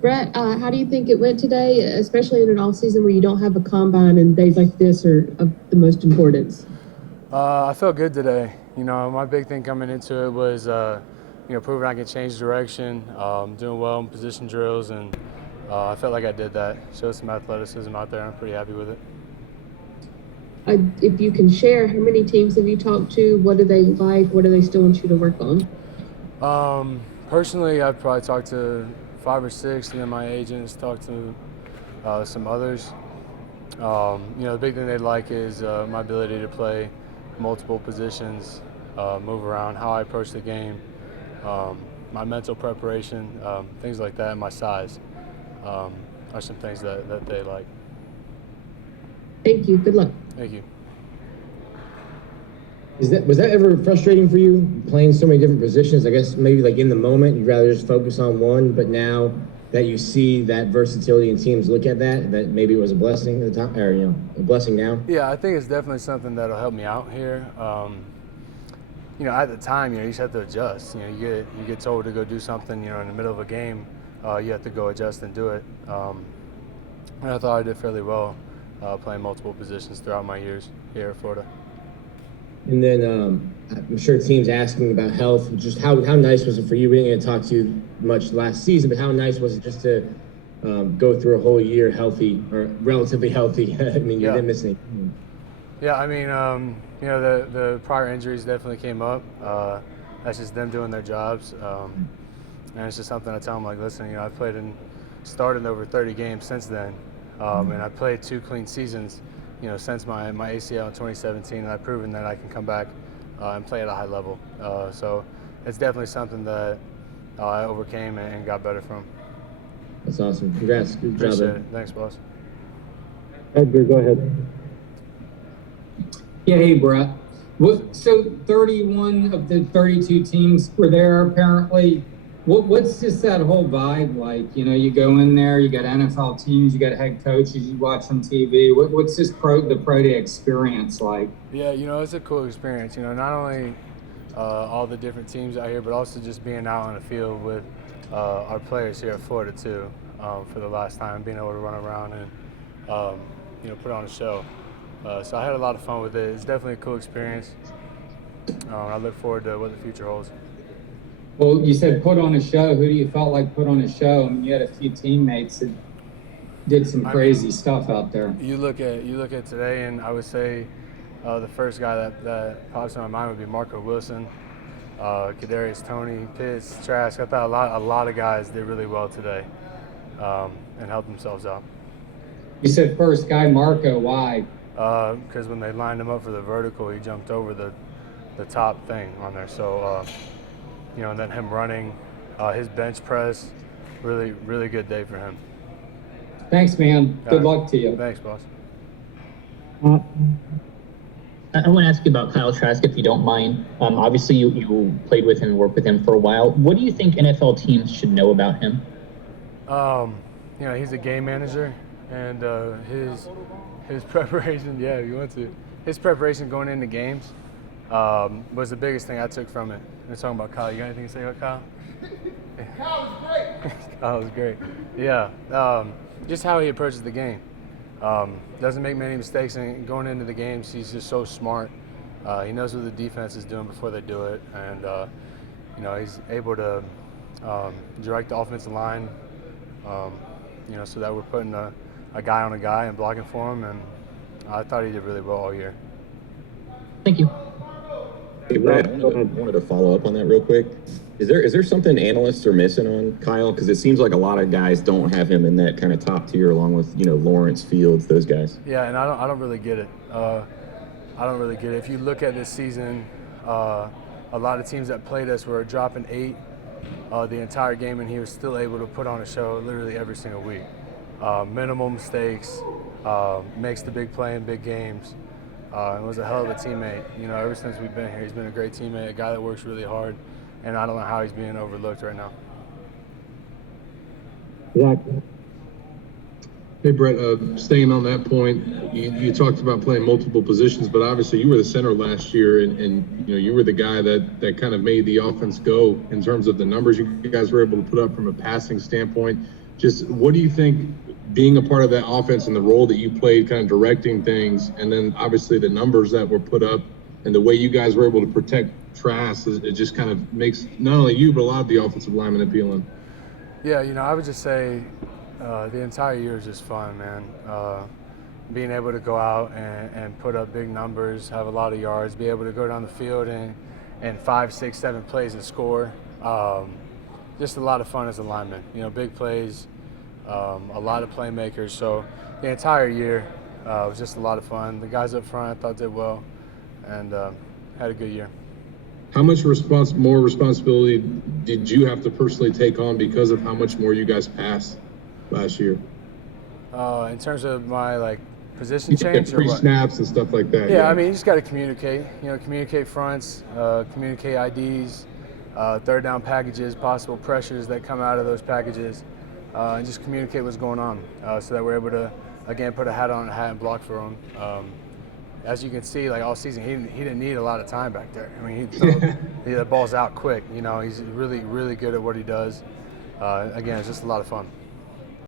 Brett, how do you think it went today, especially in an off season where you don't have a combine and days like this are of the most importance? I felt good today. My big thing coming into it was, proving I can change direction, doing well in position drills, and I felt like I did that. Showed some athleticism out there. I'm pretty happy with it. If you can share, how many teams have you talked to? What do they like? What do they still want you to work on? Personally, I've probably talked to 5 or 6, and then my agents talked to some others. The big thing they like is my ability to play multiple positions, move around, how I approach the game, my mental preparation, things like that, and my size are some things that they like. Thank you. Good luck. Thank you. Was that ever frustrating for you, playing so many different positions? I guess maybe like in the moment you'd rather just focus on one, but now that you see that versatility and teams look at that maybe it was a blessing at the time, or a blessing now. Yeah, I think it's definitely something that'll help me out here. At the time, you just have to adjust. You get told to go do something, in the middle of a game, you have to go adjust and do it. And I thought I did fairly well playing multiple positions throughout my years here at Florida. And then I'm sure teams asking about health. Just how nice was it for you? We didn't get to talk to you much last season, but how nice was it just to go through a whole year healthy or relatively healthy? I mean, you didn't miss anything. Yeah, I mean, the prior injuries definitely came up. That's just them doing their jobs. And it's just something I tell them, like, listen, I've played and started over 30 games since then. And I played 2 clean seasons, since my ACL in 2017, and I've proven that I can come back and play at a high level. So it's definitely something that I overcame and got better from. That's awesome. Congrats. Good job. Appreciate it. Thanks, boss. Edgar, go ahead. Yeah, hey, Brett. So 31 of the 32 teams were there, apparently. What's just that whole vibe like? You go in there, you got NFL teams, you got head coaches, you watch on TV. What's this the pro day experience like? Yeah, it's a cool experience. Not only all the different teams out here, but also just being out on the field with our players here at Florida too, for the last time, being able to run around and put on a show. So I had a lot of fun with it. It's definitely a cool experience. I look forward to what the future holds. Well, you said put on a show. Who do you felt like put on a show? I mean, you had a few teammates that did some crazy stuff out there. You look at today, and I would say the first guy that pops in my mind would be Marco Wilson, Kadarius Toney, Pitts, Trask. I thought a lot of guys did really well today and helped themselves out. You said first guy Marco. Why? Because when they lined him up for the vertical, he jumped over the top thing on there. So. And then him running, his bench press, really, really good day for him. Thanks, man. Good luck to you. Thanks, boss. I want to ask you about Kyle Trask, if you don't mind. Obviously, you played with him, worked with him for a while. What do you think NFL teams should know about him? He's a game manager, and his preparation. Yeah, if you want to, his preparation going into games was the biggest thing I took from it. We're talking about Kyle. You got anything to say about Kyle? Kyle was great. Kyle was great. Yeah, just how he approaches the game. Doesn't make many mistakes, and going into the games, he's just so smart. He knows what the defense is doing before they do it, and he's able to direct the offensive line. So that we're putting a guy on a guy and blocking for him, and I thought he did really well all year. Thank you. Hey, Brad, I wanted to follow up on that real quick. Is there something analysts are missing on Kyle? Because it seems like a lot of guys don't have him in that kind of top tier, along with Lawrence, Fields, those guys. Yeah, and I don't really get it. If you look at this season, a lot of teams that played us were dropping 8 the entire game, and he was still able to put on a show literally every single week. Minimal mistakes, makes the big play in big games. And was a hell of a teammate. Ever since we've been here, he's been a great teammate, a guy that works really hard, and I don't know how he's being overlooked right now. Zach. Hey, Brett, staying on that point, you talked about playing multiple positions, but obviously you were the center last year, and you were the guy that kind of made the offense go in terms of the numbers you guys were able to put up from a passing standpoint. Just what do you think being a part of that offense and the role that you played, kind of directing things, and then obviously the numbers that were put up and the way you guys were able to protect Trask, it just kind of makes not only you but a lot of the offensive linemen appealing. Yeah, I would just say the entire year is just fun, man. Being able to go out and put up big numbers, have a lot of yards, be able to go down the field and 5, 6, 7 plays and score. Just a lot of fun as a lineman. Big plays, a lot of playmakers. So the entire year was just a lot of fun. The guys up front I thought did well, and had a good year. How much more responsibility did you have to personally take on because of how much more you guys passed last year? In terms of my position change, or free what? snaps and stuff like that. Yeah, I mean, you just got to communicate. Communicate fronts, communicate IDs, third down packages, possible pressures that come out of those packages, and just communicate what's going on, so that we're able to again put a hat on a hat and block for them. As you can see, all season, he didn't need a lot of time back there. I mean, the ball's out quick. He's really, really good at what he does. Again, it's just a lot of fun.